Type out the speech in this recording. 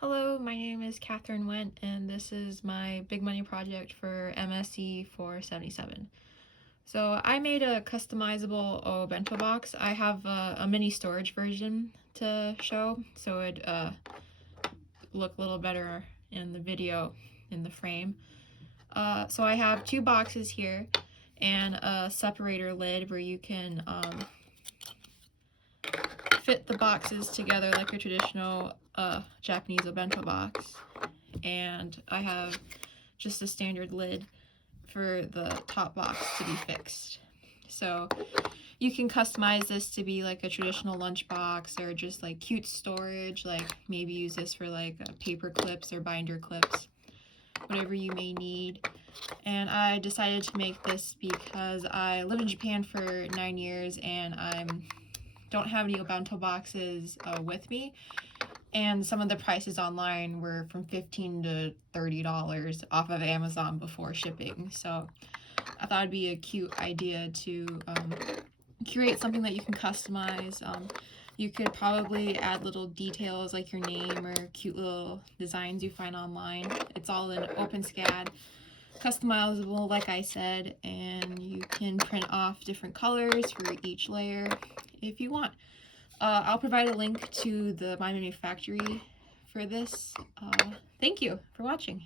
Hello, my name is Catherine Went, and this is my big money project for MSE 477. So I made a customizable Obento box. I have a mini storage version to show, so it'd look a little better in the video in the frame. So I have two boxes here and a separator lid where you can fit the boxes together like a traditional Japanese Obento box. And I have just a standard lid for the top box to be fixed. So you can customize this to be like a traditional lunchbox or just like cute storage, like maybe use this for like paper clips or binder clips, whatever you may need. And I decided to make this because I lived in Japan for 9 years and I don't have any Obento boxes with me. And some of the prices online were from $15 to $30 off of Amazon before shipping. So I thought it'd be a cute idea to curate something that you can customize. You could probably add little details like your name or cute little designs you find online. It's all in OpenSCAD, customizable like I said, and you can print off different colors for each layer if you want. I'll provide a link to my manufacturer for this. Thank you for watching.